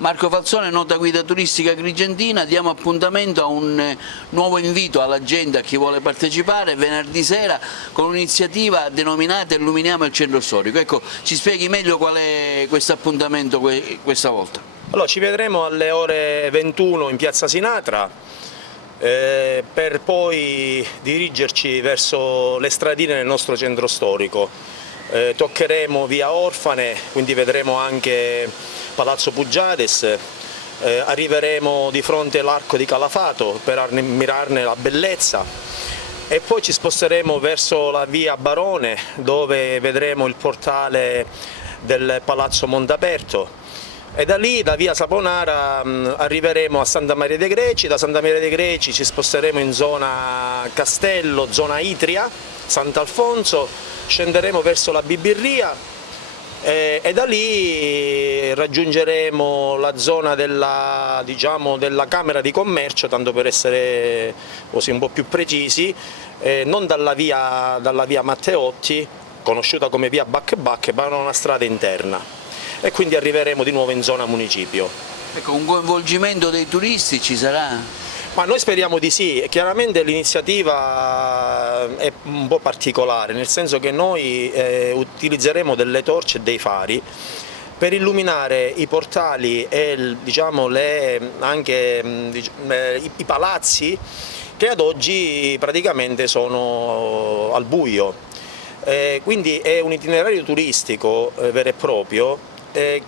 Marco Falzone, nota guida turistica agrigentina, diamo appuntamento a un nuovo invito alla gente, a chi vuole partecipare, venerdì sera con un'iniziativa denominata Illuminiamo il centro storico. Ecco, ci spieghi meglio qual è questo appuntamento questa volta? Allora, ci vedremo alle ore 21 in piazza Sinatra, per poi dirigerci verso le stradine del nostro centro storico. Toccheremo via Orfane, quindi vedremo anche Palazzo Pugiades, arriveremo di fronte all'Arco di Calafato per ammirarne la bellezza e poi ci sposteremo verso la via Barone, dove vedremo il portale del Palazzo Montaperto. E da lì, da via Saponara, arriveremo a Santa Maria dei Greci, da Santa Maria dei Greci ci sposteremo in zona Castello, zona Itria, Sant'Alfonso, scenderemo verso la Bibirria e da lì raggiungeremo la zona della Camera di Commercio, tanto per essere così un po' più precisi, non dalla via Matteotti, conosciuta come via Bacche, ma una strada interna. E quindi arriveremo di nuovo in zona municipio. Ecco, un coinvolgimento dei turisti ci sarà? Ma noi speriamo di sì, chiaramente l'iniziativa è un po' particolare, nel senso che noi utilizzeremo delle torce e dei fari per illuminare i portali e anche i palazzi che ad oggi praticamente sono al buio. Quindi è un itinerario turistico vero e proprio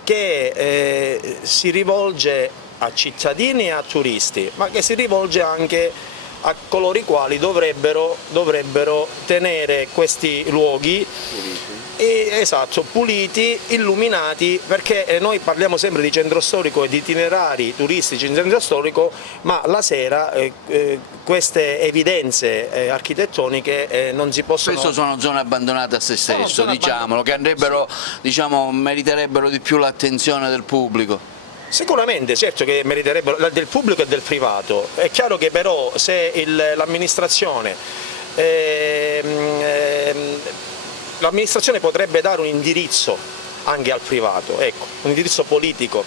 che si rivolge a cittadini e a turisti, ma che si rivolge anche a coloro i quali dovrebbero tenere questi luoghi puliti, illuminati, perché noi parliamo sempre di centro storico e di itinerari turistici in centro storico, ma la sera queste evidenze architettoniche non si possono... Spesso sono zone abbandonate a se stesso, diciamolo, che andrebbero, meriterebbero di più l'attenzione del pubblico. Sicuramente, certo che meriterebbero del pubblico e del privato. È chiaro che però se l'amministrazione potrebbe dare un indirizzo anche al privato, ecco, un indirizzo politico.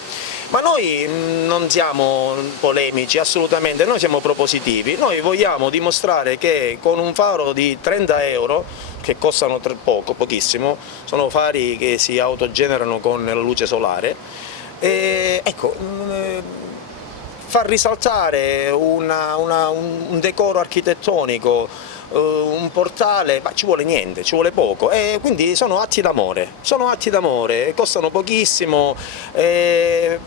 Ma noi non siamo polemici, assolutamente, noi siamo propositivi. Noi vogliamo dimostrare che con un faro di 30 euro, che costano pochissimo, sono fari che si autogenerano con la luce solare, far risaltare un decoro architettonico, un portale, ma ci vuole niente, ci vuole poco, e quindi sono atti d'amore, costano pochissimo e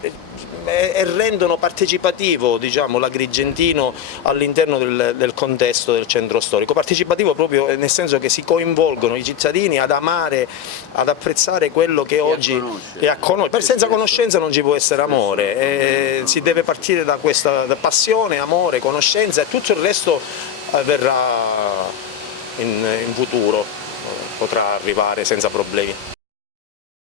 rendono partecipativo l'agrigentino all'interno del contesto del centro storico, partecipativo proprio nel senso che si coinvolgono i cittadini ad amare, ad apprezzare quello che oggi è a conoscere. Senza conoscenza non ci può essere amore, si deve partire da questa passione, amore, conoscenza, e tutto il resto verrà in futuro, potrà arrivare senza problemi.